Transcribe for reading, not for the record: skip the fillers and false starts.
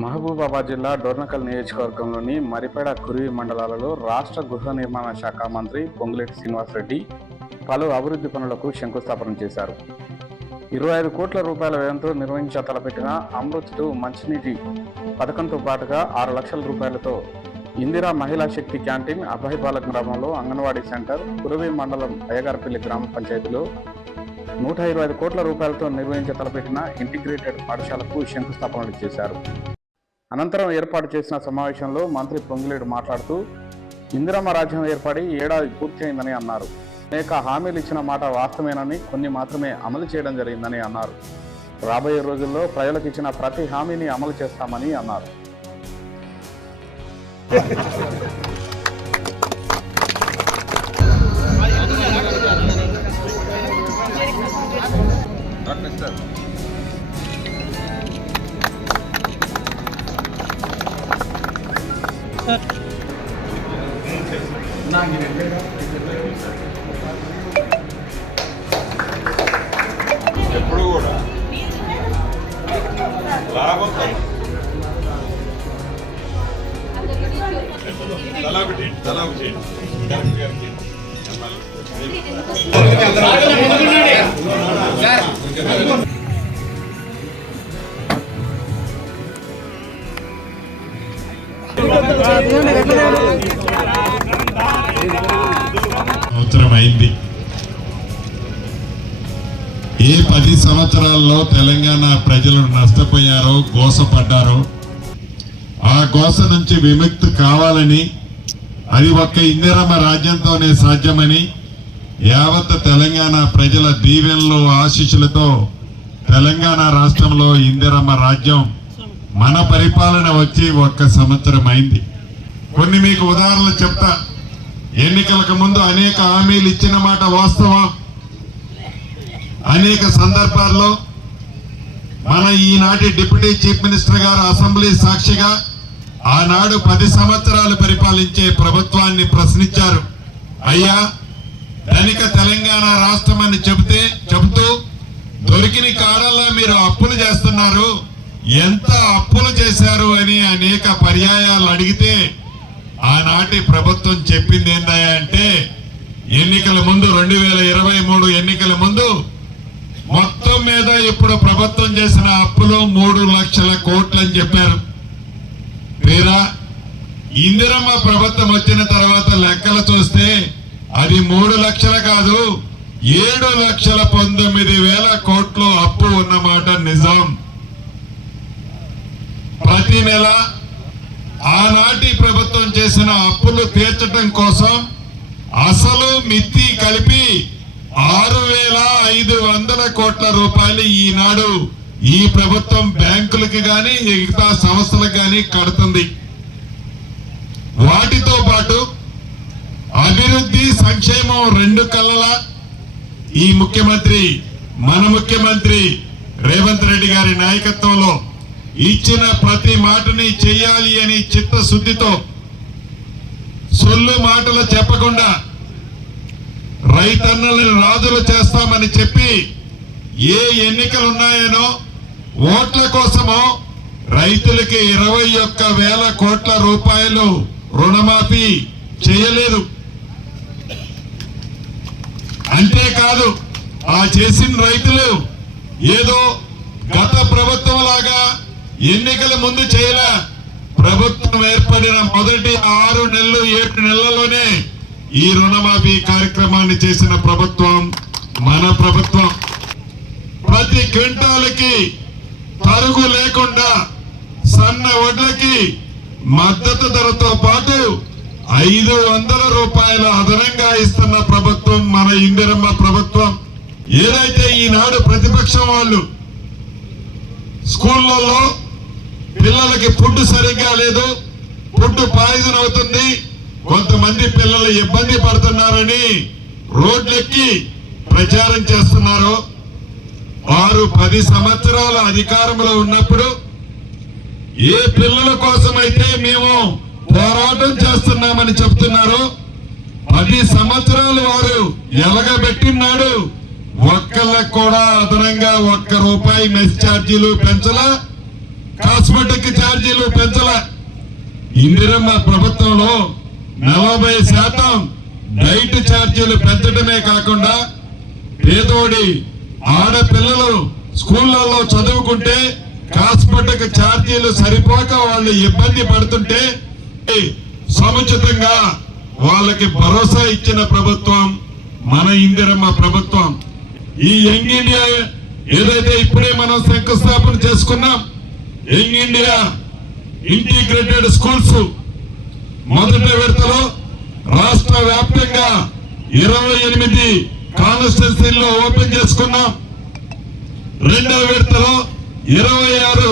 మహబూబాబాద్ జిల్లా డోర్నకల్ నియోజకవర్గంలోని మరిపేడ కురివి మండలాలలో రాష్ట్ర గృహ నిర్మాణ శాఖ మంత్రి పొంగులేటి శ్రీనివాసరెడ్డి పలు అభివృద్ధి పనులకు శంకుస్థాపన చేశారు. 25 కోట్ల రూపాయల వ్యయంతో నిర్వహించ తలపెట్టిన అమృత్ 2 మంచినీటి పథకంతో పాటుగా 6 లక్షల రూపాయలతో ఇందిరా మహిళా శక్తి క్యాంటీన్, అభయపాలక గ్రామంలో అంగన్వాడీ సెంటర్, కురివి మండలం అయ్యగారపల్లి గ్రామ పంచాయతీలో 125 కోట్ల రూపాయలతో నిర్వహించ తలపెట్టిన ఇంటిగ్రేటెడ్ పాఠశాలకు శంకుస్థాపనలు చేశారు. అనంతరం ఏర్పాటు చేసిన సమావేశంలో మంత్రి పొంగులేటి మాట్లాడుతూ ఇందిరమ్మ రాజ్యం ఏర్పడి ఏడాది పూర్తయిందని అన్నారు. అనేక హామీలు ఇచ్చిన మాట వాస్తవేనని, కొన్ని మాత్రమే అమలు చేయడం జరిగిందని అన్నారు. రాబోయే రోజుల్లో ప్రజలకు ఇచ్చిన ప్రతి హామీని అమలు చేస్తామని అన్నారు. ఎప్పుడు కూడా లాభం తలా ఒకటి అవసరమైంది. ఏ 10 సంవత్సరాల్లో తెలంగాణ ప్రజలు నష్టపోయారో, గోసపడ్డారో, ఆ గోస నుంచి విముక్తి కావాలని, అది ఒక్క ఇందిరమ్మ రాజ్యంతోనే సాధ్యమని, యావత్ తెలంగాణ ప్రజల దీవెనలు, ఆశీస్సులతో తెలంగాణ రాష్ట్రంలో ఇందిరమ్మ రాజ్యం మన పరిపాలన వచ్చి 1 సంవత్సరం అయింది. కొన్ని మీకు ఉదాహరణలు చెప్తా. ఎన్నికలకు ముందు అనేక హామీలు ఇచ్చిన మాట వాస్తవం. అనేక సందర్భాల్లో మన ఈనాటి డిప్యూటీ చీఫ్ మినిస్టర్ గారు అసెంబ్లీ సాక్షిగా ఆనాడు 10 సంవత్సరాలు పరిపాలించే ప్రభుత్వాన్ని ప్రశ్నించారు. అయ్యా, ధనిక తెలంగాణ రాష్ట్రం అని చెబుతూ దొరికిన కాడల్లా మీరు అప్పులు చేస్తున్నారు, ఎంత అప్పులు చేశారు అని అనేక పర్యాయాలు అడిగితే ఆనాటి ప్రభుత్వం చెప్పింది ఏందయ్యా అంటే, ఎన్నికల ముందు 2023 ఎన్నికల ముందు మొత్తం మీద ఇప్పుడు ప్రభుత్వం చేసిన అప్పులు 3 లక్షల కోట్లు అని చెప్పారు. తీరా ఇందిరమ్మ ప్రభుత్వం వచ్చిన తర్వాత లెక్కలు చూస్తే అది 3 లక్షలు కాదు, 7,19,000 కోట్లు అప్పు ఉన్నమాట నిజం. ప్రతి నెల ఆనాటి ప్రభుత్వం చేసిన అప్పులు తీర్చడం కోసం అసలు మిత్తి కలిపి 6,500 కోట్ల రూపాయలు ఈనాడు ఈ ప్రభుత్వం బ్యాంకులకి గాని మిగతా సంస్థలకు గాని కడుతుంది. వాటితో పాటు అభివృద్ధి, సంక్షేమం 2 కళ్ళలా ఈ ముఖ్యమంత్రి, మన ముఖ్యమంత్రి రేవంత్ రెడ్డి గారి నాయకత్వంలో ఇచ్చిన ప్రతి మాటని చెయ్యాలి అని చిత్తశుద్ధితో, సొల్లు మాటలు చెప్పకుండా రైతన్నలను రాజులు చేస్తామని చెప్పి ఏ ఎన్నికలు ఉన్నాయనో ఓట్ల కోసమో రైతులకి 21,000 కోట్ల రూపాయలు రుణమాఫీ చేయలేదు. అంతేకాదు, ఆ చేసిన రైతులు ఏదో గత ప్రభుత్వం లాగా ఎన్నికల ముందు చేయలే. ప్రభుత్వం ఏర్పడిన మొదటి 6 నెలలు 7 నెలల్లోనే ఈ రుణమాఫీ కార్యక్రమాన్ని చేసిన ప్రభుత్వం మన ప్రభుత్వం. ప్రతి క్వింటాలకి తరుగు లేకుండా సన్న వడ్లకి మద్దతు ధరతో పాటు 500 రూపాయల అదనంగా ఇస్తున్న ప్రభుత్వం మన ఇందిరమ్మ ప్రభుత్వం. ఏదైతే ఈనాడు ప్రతిపక్షం వాళ్ళు స్కూళ్లలో పిల్లలకి ఫుడ్ సరిగ్గా లేదు, ఫుడ్ పాయిజన్ అవుతుంది, కొంతమంది పిల్లలు ఇబ్బంది పడుతున్నారని రోడ్లెక్కి ప్రచారం చేస్తున్నారు. వారు 10 సంవత్సరాల అధికారంలో ఉన్నప్పుడు ఏ పిల్లల కోసమైతే మేము పోరాటం చేస్తున్నామని చెప్తున్నారు, 10 సంవత్సరాలు వారు ఎలగబెట్టినాడు. ఒక్కళ్ళకు కూడా అదనంగా 1 రూపాయి మెస్ ఛార్జీలు పెంచలా. కాస్మెటిక్ ఛార్జీలు పెంచల. ఇందిరమ్మ ప్రభుత్వంలో 40% డైట్ ఛార్జీలు పెంచడమే కాకుండా పేదోడి ఆడపిల్లలు స్కూళ్ళల్లో చదువుకుంటే కాస్మెటిక్ ఛార్జీలు సరిపోక వాళ్ళు ఇబ్బంది పడుతుంటే సముచితంగా వాళ్ళకి భరోసా ఇచ్చిన ప్రభుత్వం మన ఇందిరమ్మ ప్రభుత్వం. ఈ యంగ్ ఇండియా ఏదైతే ఇప్పుడే మనం శంకుస్థాపన చేసుకున్నాం, యంగ్ ఇండియా ఇంటిగ్రేటెడ్ స్కూల్స్ మొదటి విడతలో రాష్ట్ర వ్యాప్తంగా 28 కాన్స్టిట్యున్సీల్లో ఓపెన్ చేసుకున్నాం. రెండవ విడతలో 26